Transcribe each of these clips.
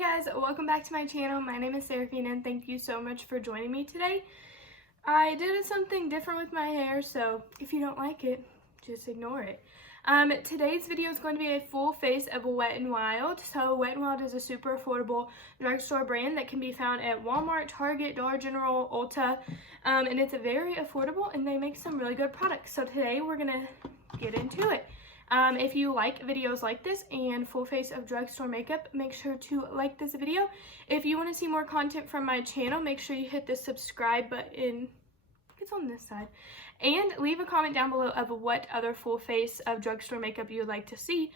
guys, welcome back to my channel. My name is Seraphine and thank you so much for joining me today. I did something different with my hair, so if you don't like it, just ignore it. Today's video is going to be a full face of Wet n Wild. So Wet n Wild is a super affordable drugstore brand that can be found at Walmart, Target, Dollar General, Ulta, and it's very affordable and they make some really good products. So today we're gonna get into it. If you like videos like this and full face of drugstore makeup, make sure to like this video. If you want to see more content from my channel, make sure you hit the subscribe button. It's on this side. And leave a comment down below of what other full face of drugstore makeup you would like to see,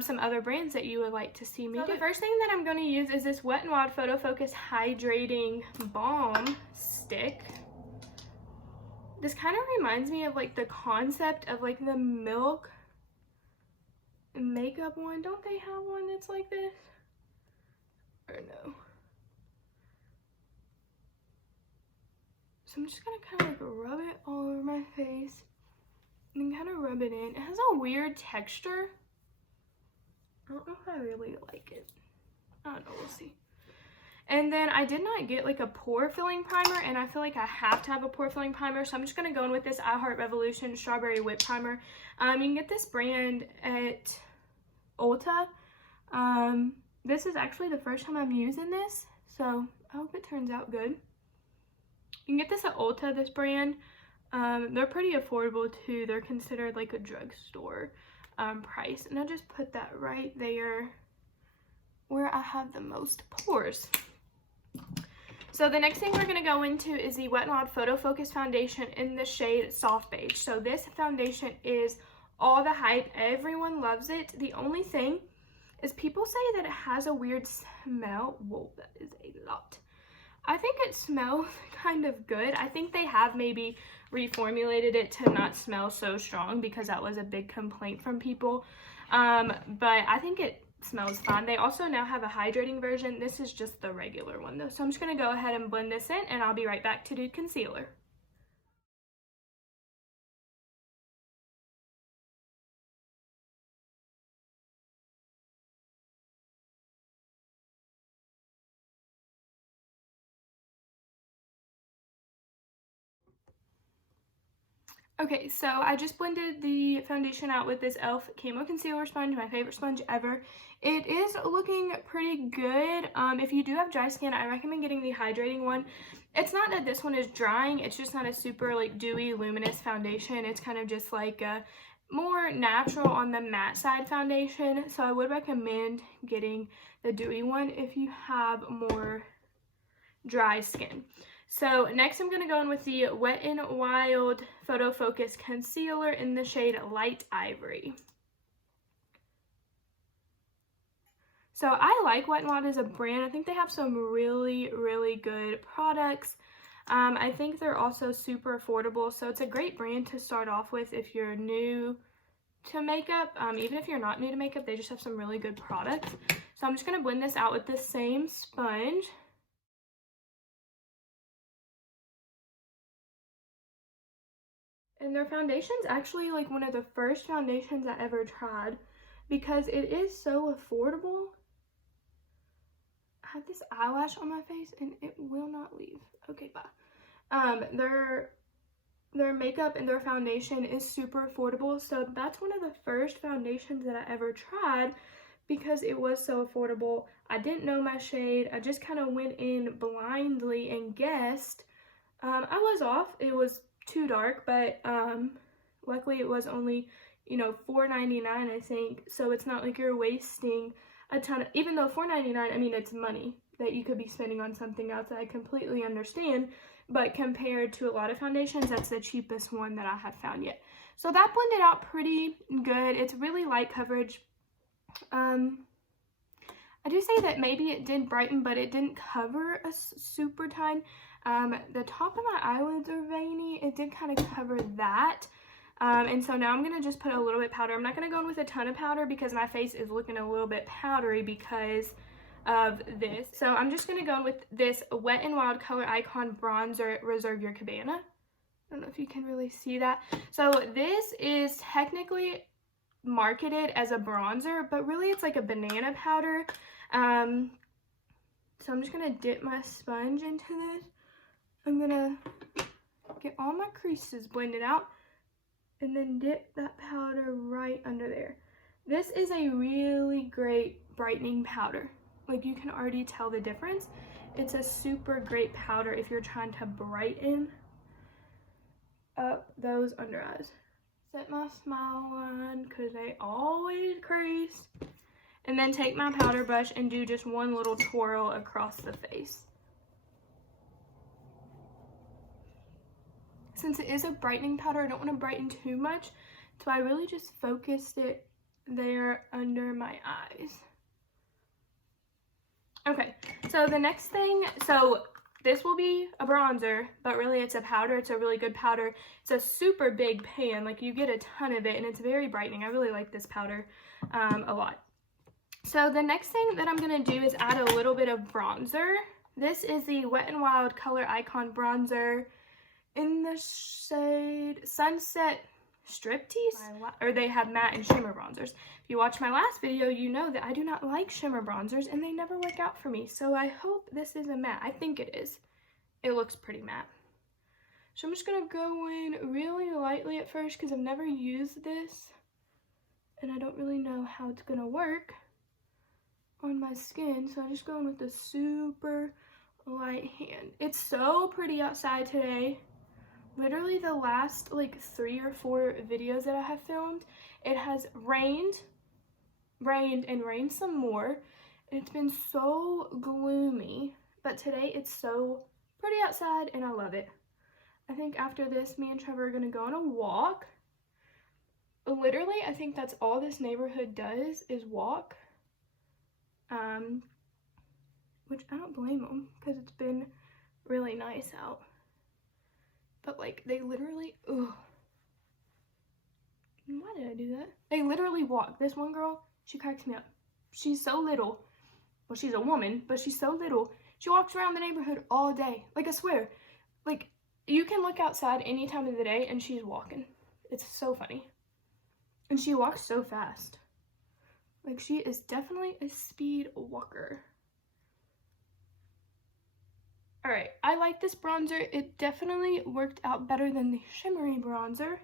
some other brands that you would like to see me do. The first thing that I'm going to use is this Wet n Wild Photo Focus Hydrating Balm Stick. This kind of reminds me of like the concept of like the Milk makeup one. Don't they have one that's like this? Or no? So I'm just gonna kind of like rub it all over my face and then kind of rub it in. It has a weird texture. I don't know if I really like it. I don't know, we'll see. And then I did not get like a pore filling primer, and I feel like I have to have a pore filling primer, so I'm just gonna go in with this I Heart Revolution Strawberry Whip Primer. You can get this brand at Ulta. This is actually the first time I'm using this, so I hope it turns out good. You can get this at Ulta, this brand. They're pretty affordable too. They're considered like a drugstore price, and I'll just put that right there where I have the most pores. So the next thing we're going to go into is the Wet n Wild Photo Focus Foundation in the shade Soft Beige. So this foundation is all the hype. Everyone loves it. The only thing is people say that it has a weird smell. Whoa, that is a lot. I think it smells kind of good. I think they have maybe reformulated it to not smell so strong because that was a big complaint from people. But I think it smells fine. They also now have a hydrating version. This is just the regular one though. So I'm just going to go ahead and blend this in and I'll be right back to do concealer. Okay, so I just blended the foundation out with this e.l.f. Camo Concealer Sponge, my favorite sponge ever. It is looking pretty good. If you do have dry skin, I recommend getting the hydrating one. It's not that this one is drying, it's just not a super like dewy, luminous foundation. It's kind of just like a more natural on the matte side foundation. So I would recommend getting the dewy one if you have more dry skin. So next I'm going to go in with the Wet n Wild Photo Focus Concealer in the shade Light Ivory. So I like Wet n Wild as a brand. I think they have some really, really good products. I think they're also super affordable. So it's a great brand to start off with if you're new to makeup. Even if you're not new to makeup, they just have some really good products. So I'm just going to blend this out with the same sponge. And their foundation's actually like one of the first foundations I ever tried because it is so affordable. I have this eyelash on my face and it will not leave. Okay, bye. Their makeup and their foundation is super affordable. So that's one of the first foundations that I ever tried because it was so affordable. I didn't know my shade. I just kind of went in blindly and guessed. I was off. It was too dark, but luckily it was only, you know, $4.99 I think, so it's not like you're wasting a ton of, even though $4.99, I mean, it's money that you could be spending on something else. I completely understand, but compared to a lot of foundations, that's the cheapest one that I have found yet. So that blended out pretty good. It's really light coverage. I do say that maybe it did brighten, but it didn't cover a super ton. The top of my eyelids are veiny. It did kind of cover that. And so now I'm going to just put a little bit powder. I'm not going to go in with a ton of powder because my face is looking a little bit powdery because of this. So I'm just going to go in with this Wet n Wild Color Icon Bronzer Reserve Your Cabana. I don't know if you can really see that. So this is technically marketed as a bronzer, but really it's like a banana powder. So I'm just gonna dip my sponge into this. I'm gonna get all my creases blended out and then dip that powder right under there. This is a really great brightening powder. Like, you can already tell the difference. It's a super great powder if you're trying to brighten up those under eyes. Set my smile line because they always crease. And then take my powder brush and do just one little twirl across the face. Since it is a brightening powder, I don't want to brighten too much, so I really just focused it there under my eyes. Okay, so the next thing, so this will be a bronzer, but really it's a powder. It's a really good powder. It's a super big pan, like you get a ton of it, and it's very brightening. I really like this powder a lot. So the next thing that I'm going to do is add a little bit of bronzer. This is the Wet n Wild Color Icon Bronzer in the shade Sunset Striptease, or they have matte and shimmer bronzers. If you watched my last video, you know that I do not like shimmer bronzers and they never work out for me. So I hope this is a matte. I think it is. It looks pretty matte. So I'm just going to go in really lightly at first because I've never used this and I don't really know how it's going to work on my skin. So I'm just going with the super light hand. It's so pretty outside today. Literally the last like 3 or 4 videos that I have filmed, it has rained and rained some more. It's been so gloomy, but today it's so pretty outside and I love it. I think after this, me and Trevor are gonna go on a walk. Literally, I think that's all this neighborhood does is walk. Which I don't blame them because it's been really nice out. But like, they literally, ugh. Why did I do that? They literally walk. This one girl, she cracks me up. She's so little. Well, she's a woman, but she's so little. She walks around the neighborhood all day. Like, I swear. Like, you can look outside any time of the day and she's walking. It's so funny. And she walks so fast. Like, she is definitely a speed walker. Alright, I like this bronzer. It definitely worked out better than the shimmery bronzer.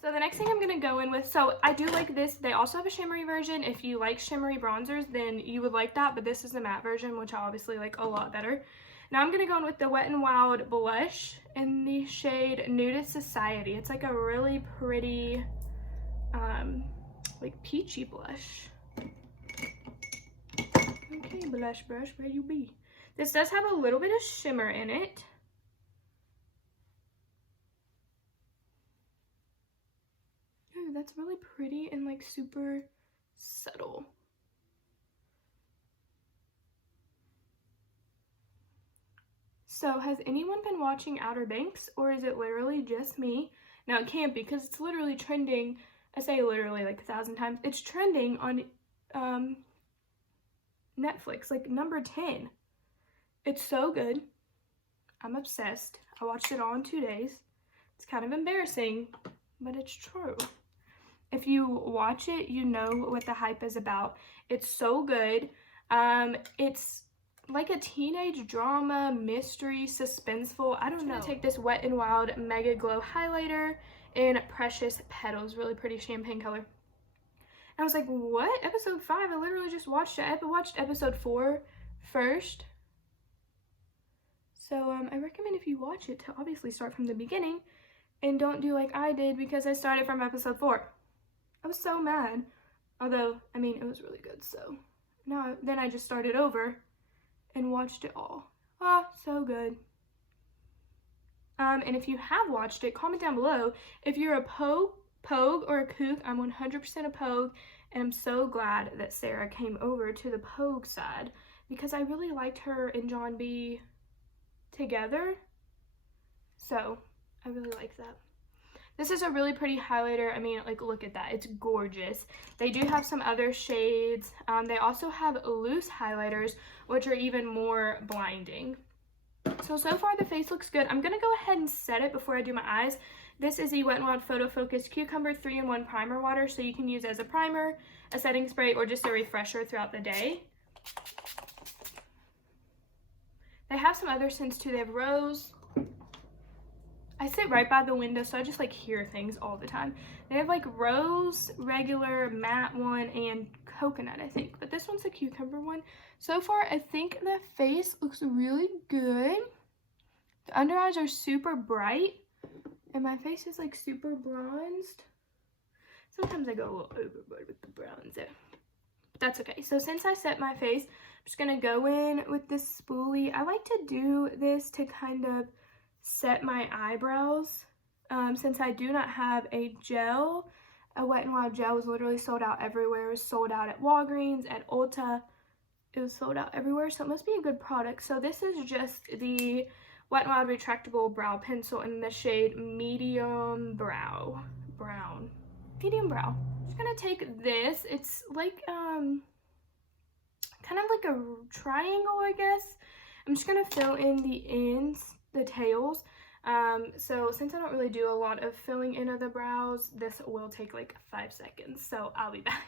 So the next thing I'm going to go in with, so I do like this. They also have a shimmery version. If you like shimmery bronzers, then you would like that, but this is the matte version, which I obviously like a lot better. Now I'm going to go in with the Wet n Wild blush in the shade Nudist Society. It's like a really pretty, like peachy blush. Okay, blush brush, where you be? This does have a little bit of shimmer in it. Ooh, that's really pretty and like super subtle. So has anyone been watching Outer Banks, or is it literally just me? Now it can't be because it's literally trending. I say literally like 1,000 times. It's trending on Netflix, like number 10. It's so good. I'm obsessed. I watched it all in 2 days. It's kind of embarrassing, but it's true. If you watch it, you know what the hype is about. It's so good. It's like a teenage drama, mystery, suspenseful. I don't know. I'm gonna take this Wet n Wild Mega Glow highlighter in Precious Petals, really pretty champagne color. I was like, what? Episode 5? I literally just watched it. I watched episode 4 first. So I recommend if you watch it to obviously start from the beginning and don't do like I did because I started from episode 4. I was so mad. Although, I mean, it was really good. So then I just started over and watched it all. Ah, so good. And if you have watched it, comment down below. If you're a Pogue or a Kook, I'm 100% a Pogue, and I'm so glad that Sarah came over to the Pogue side because I really liked her and John B together. So I really like that. This is a really pretty highlighter. I mean, like, look at that. It's gorgeous. They do have some other shades. They also have loose highlighters, which are even more blinding. So far the face looks good. I'm going to go ahead and set it before I do my eyes. This is the Wet n Wild Photo Focus Cucumber 3-in-1 Primer Water, so you can use as a primer, a setting spray, or just a refresher throughout the day. They have some other scents too. They have rose. I sit right by the window, so I just like hear things all the time. They have like rose, regular, matte one, and coconut, I think. But this one's the cucumber one. So far, I think the face looks really good. The under eyes are super bright, and my face is like super bronzed. Sometimes I go a little overboard with the bronzer. That's okay. So since I set my face, I'm just gonna go in with this spoolie. I like to do this to kind of set my eyebrows. Since I do not have a gel, a Wet n Wild gel was literally sold out everywhere. It was sold out at Walgreens, at Ulta. It was sold out everywhere, so it must be a good product. So this is just the Wet n Wild retractable brow pencil in the shade medium brown. Medium brown. I'm just gonna take this. It's like kind of like a triangle, I guess. I'm just gonna fill in the ends, the tails. So since I don't really do a lot of filling in of the brows, this will take like 5 seconds. So I'll be back.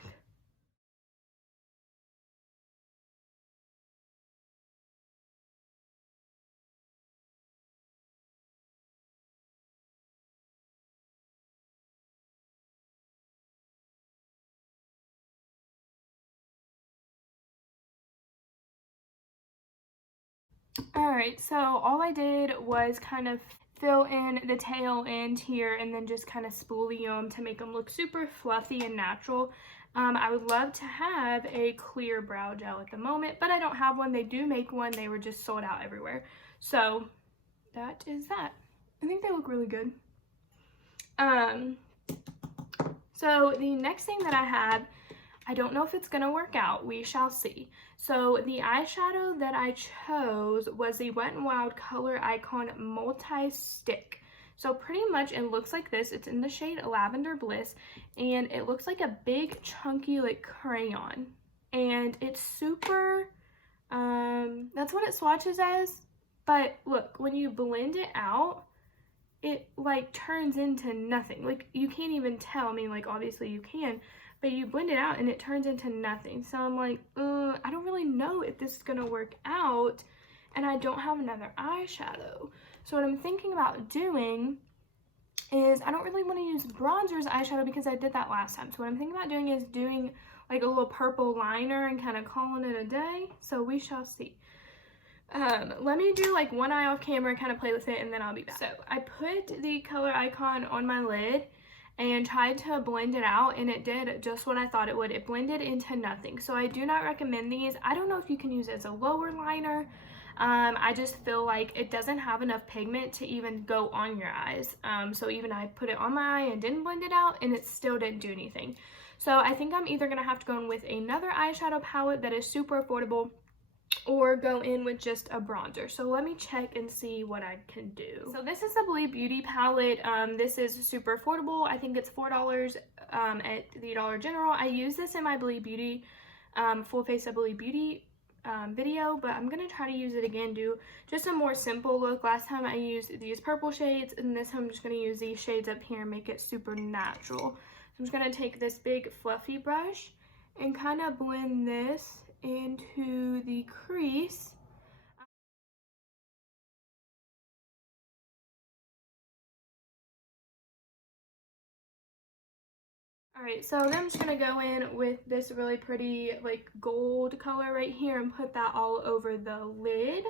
Alright, so all I did was kind of fill in the tail end here and then just kind of spoolie them to make them look super fluffy and natural. I would love to have a clear brow gel at the moment, but I don't have one. They do make one. They were just sold out everywhere. So that is that. I think they look really good. So the next thing that I have, I don't know if it's going to work out. We shall see. So the eyeshadow that I chose was the Wet n Wild Color Icon Multi-Stick. So pretty much it looks like this. It's in the shade Lavender Bliss, and it looks like a big chunky like crayon. And it's super, that's what it swatches as. But look, when you blend it out, it like turns into nothing. Like you can't even tell. I mean, like obviously you can, but you blend it out and it turns into nothing. So I'm like, I don't really know if this is gonna work out, and I don't have another eyeshadow. So what I'm thinking about doing is, I don't really want to use bronzer as eyeshadow because I did that last time. So what I'm thinking about doing is doing like a little purple liner and kind of calling it a day. So we shall see. Let me do like one eye off camera, kind of play with it, and then I'll be back. So I put the color icon on my lid and tried to blend it out, and it did just what I thought it would. It blended into nothing. So I do not recommend these. I don't know if you can use it as a lower liner. I just feel like it doesn't have enough pigment to even go on your eyes. So even I put it on my eye and didn't blend it out, and it still didn't do anything. So I think I'm either gonna have to go in with another eyeshadow palette that is super affordable, or go in with just a bronzer. So let me check and see what I can do. So this is the Believe Beauty palette. This is super affordable. I think it's $4 at the Dollar General. I use this in my Believe Beauty, Full Face of Believe Beauty video, but I'm gonna try to use it again, do just a more simple look. Last time I used these purple shades, and this time I'm just gonna use these shades up here and make it super natural. So I'm just gonna take this big fluffy brush and kind of blend this into the crease. Alright, so then I'm just going to go in with this really pretty like gold color right here and put that all over the lid.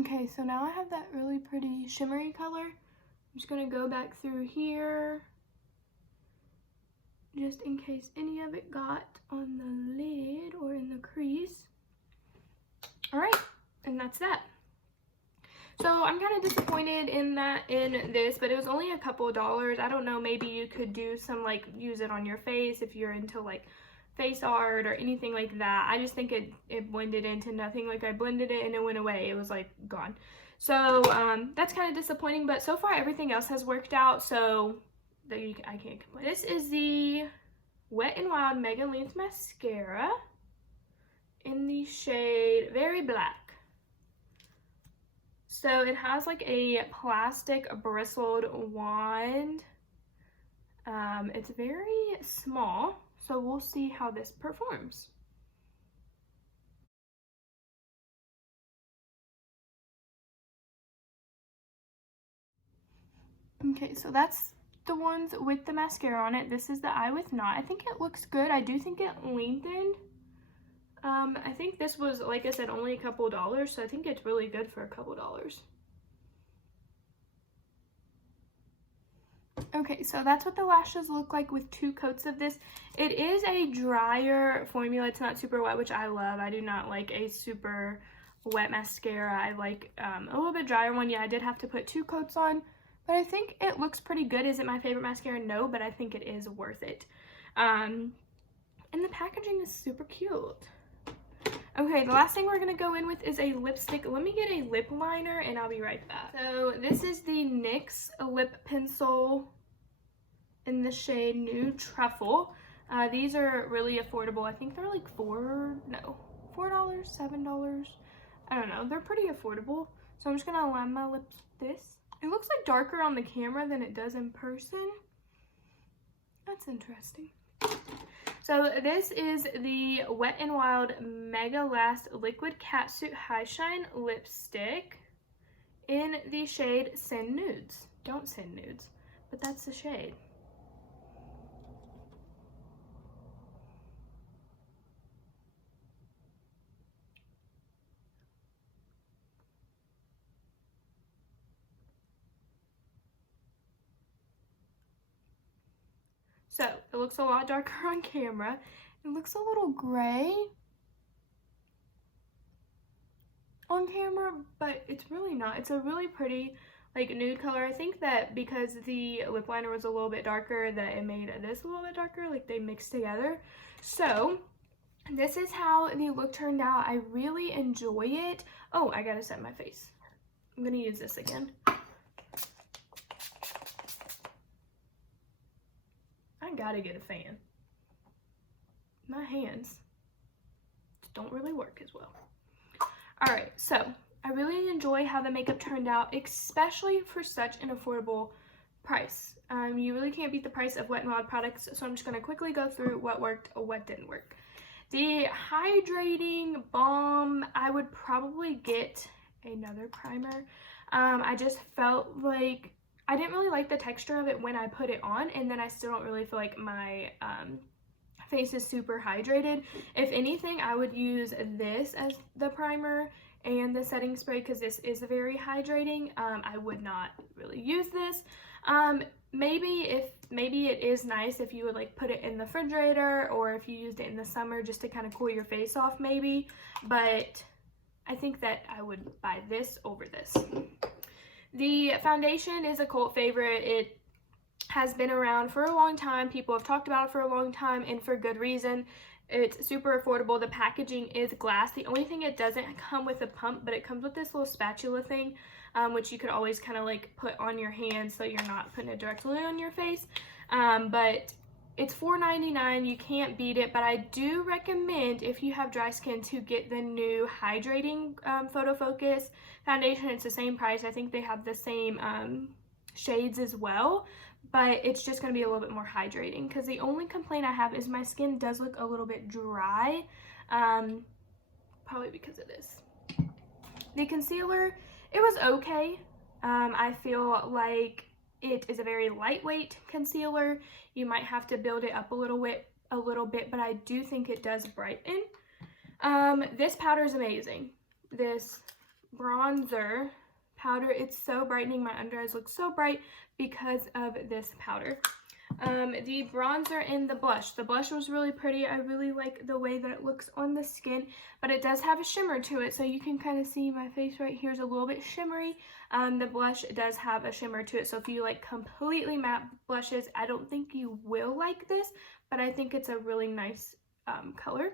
Okay, so now I have that really pretty shimmery color. I'm just going to go back through here, just in case any of it got on the lid or in the crease. Alright, and that's that. So I'm kind of disappointed in this, but it was only a couple of dollars. I don't know, maybe you could do some like, use it on your face if you're into like face art or anything like that. I just think it blended into nothing. Like I blended it and it went away. It was like gone. So that's kind of disappointing, but so far everything else has worked out, so I can't complain. This is the Wet n Wild Mega Length Mascara in the shade Very Black. So it has like a plastic bristled wand. It's very small, so we'll see how this performs. Okay, so that's the ones with the mascara on it. This is the eye with not. I think it looks good. I do think it lengthened. I think this was, like I said, only a couple dollars, so I think it's really good for a couple dollars. Okay, so that's what the lashes look like with 2 coats of this. It is a drier formula. It's not super wet, which I love. I do not like a super wet mascara. I like a little bit drier one. Yeah, I did have to put 2 coats on, but I think it looks pretty good. Is it my favorite mascara? No, but I think it is worth it. And the packaging is super cute. Okay, the last thing we're gonna go in with is a lipstick. Let me get a lip liner and I'll be right back. So this is the NYX lip pencil in the shade Nude Truffle. These are really affordable. I think they're like $4, $7. I don't know. They're pretty affordable. So I'm just gonna line my lips with this. It looks like darker on the camera than it does in person. That's interesting. So this is the Wet n Wild Mega Last Liquid Catsuit High Shine Lipstick in the shade Send Nudes. Don't send nudes, but that's the shade. So it looks a lot darker on camera. It looks a little gray on camera, but it's really not. It's a really pretty like nude color. I think that because the lip liner was a little bit darker, that it made this a little bit darker, like they mixed together. So this is how the look turned out. I really enjoy it. Oh, I gotta set my face. I'm gonna use this again. I gotta get a fan. My hands don't really work as well. All right, so I really enjoy how the makeup turned out, especially for such an affordable price. You really can't beat the price of Wet n Wild products, so I'm just gonna quickly go through what worked, what didn't work. The hydrating balm, I would probably get another primer. I just felt like I didn't really like the texture of it when I put it on, and then I still don't really feel like my face is super hydrated. If anything, I would use this as the primer and the setting spray because this is very hydrating. I would not really use this. Maybe it is nice if you would like put it in the refrigerator, or if you used it in the summer just to kind of cool your face off maybe, but I think that I would buy this over this. The foundation is a cult favorite. It has been around for a long time. People have talked about it for a long time, and for good reason. It's super affordable. The packaging is glass. The only thing, it doesn't come with a pump, but it comes with this little spatula thing, which you could always kind of like put on your hand so you're not putting it directly on your face. But it's $4.99. You can't beat it, but I do recommend, if you have dry skin, to get the new hydrating photo focus foundation. It's the same price. I think they have the same shades as well, but it's just going to be a little bit more hydrating, because the only complaint I have is my skin does look a little bit dry, probably because of this. The concealer, it was okay. I feel like it is a very lightweight concealer. You might have to build it up a little bit, but I do think it does brighten. This powder is amazing. This bronzer powder, it's so brightening. My under eyes look so bright because of this powder. The bronzer and the blush was really pretty. I really like the way that it looks on the skin, but it does have a shimmer to it, so you can kind of see my face right here is a little bit shimmery. The blush does have a shimmer to it, so if you like completely matte blushes, I don't think you will like this, but I think it's a really nice color.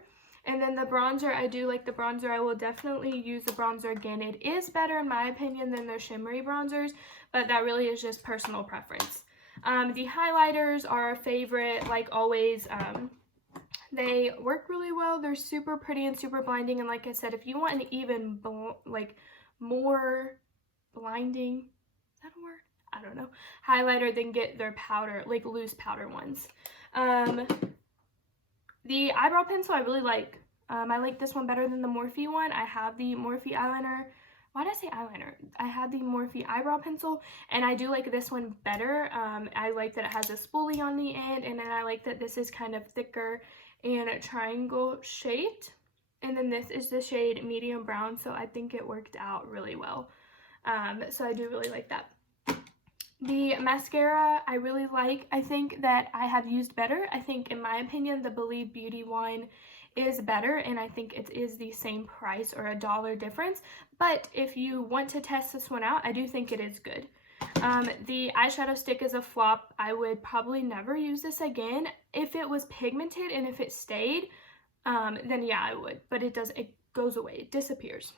And then the bronzer, I do like the bronzer. I will definitely use the bronzer again. It is better, in my opinion, than their shimmery bronzers, but that really is just personal preference. The highlighters are a favorite, like always. They work really well. They're super pretty and super blinding. And like I said, if you want an even more blinding, is that a word? I don't know, highlighter than get their powder, like loose powder ones. The eyebrow pencil I really like. I like this one better than the Morphe one. I have the Morphe eyeliner. Why did I say eyeliner? I had the Morphe eyebrow pencil, and I do like this one better. I like that it has a spoolie on the end, and then I like that this is kind of thicker and triangle shaped. And then this is the shade medium brown, so I think it worked out really well. So I do really like that. The mascara I really like. I think that I have used better. I think, in my opinion, the Believe Beauty one is better, and I think it is the same price or $1 difference. But if you want to test this one out, I do think it is good. The eyeshadow stick is a flop. I would probably never use this again. If it was pigmented and if it stayed, then yeah, I would. But it goes away. It disappears.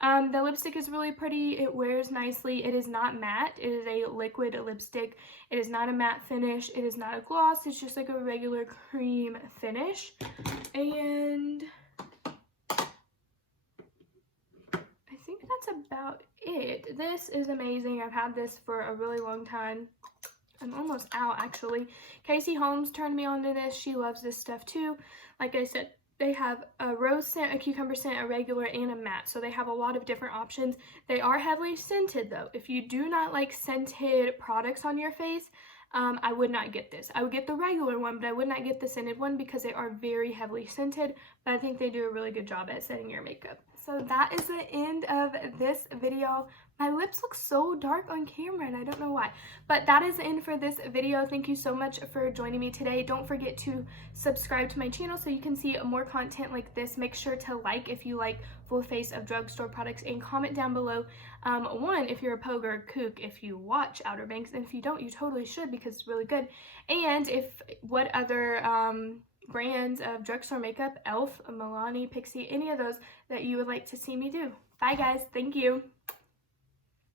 The lipstick is really pretty. It wears nicely. It is not matte. It is a liquid lipstick. It is not a matte finish. It is not a gloss. It's just like a regular cream finish. And I think that's about it. This is amazing. I've had this for a really long time. I'm almost out, actually. Casey Holmes turned me on to this. She loves this stuff too. Like I said, they have a rose scent, a cucumber scent, a regular, and a matte. So they have a lot of different options. They are heavily scented though. If you do not like scented products on your face, I would not get this. I would get the regular one, but I would not get the scented one because they are very heavily scented. But I think they do a really good job at setting your makeup. So that is the end of this video. My lips look so dark on camera and I don't know why. But that is the end for this video. Thank you so much for joining me today. Don't forget to subscribe to my channel so you can see more content like this. Make sure to like if you like full face of drugstore products, and comment down below, one, if you're a pogue or kook, if you watch Outer Banks, and if you don't, you totally should because it's really good. And what other brands of drugstore makeup, e.l.f., Milani, Pixie, any of those that you would like to see me do. Bye guys, thank you.